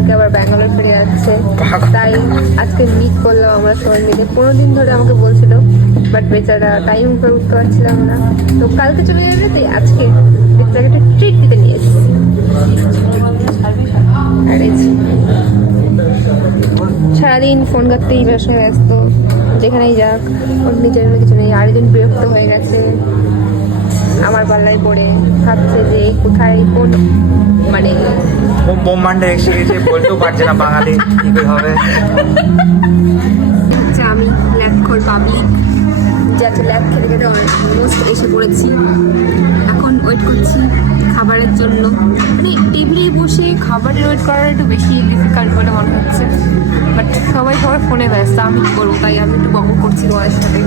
কালকে আবার ব্যাঙ্গালোর ফিরে যাচ্ছে, তাই আজকে মিট করলাম আমরা সবাই মিলে। 15 দিন ধরে আমাকে বলছিল, বাট বেচারা টাইম করে উঠতে পারছিলাম না, তো কালকে চলে যাবে, তাই আজকে বেচারাকে একটা ট্রিট দিতে নিয়ে এসেছি। আর এই যে, সারাদিন ফোন করতেই ব্যস্ত ব্যস্ত, যেখানেই যাক ওর নিজের কিছু নেই। আরেকজন বিরক্ত হয়ে গেছে আমার পাল্লায় পড়ে, ভাবছে যে কোথায় কোন মানে ব্রহ্মাণ্ডে এসে গেছে, বলতেও পারছে না বাঙালি কি করে হবে। হচ্ছে আমি ল্যাবখোর পাবলিক, যে আজকে ল্যাব খেতে খেতে অলমোস্ট এসে পড়েছি। এখন ওয়েট করছি খাবারের জন্য। মানে টেবিলে বসে খাবারের ওয়েট করার একটু বেশি ডিফিকাল্ট বলে মনে হচ্ছে, বাট সবাই সবার ফোনে ব্যস্ত, আমি কী করবো, তাই আমি একটু বক করছি তোমাদের সাথে।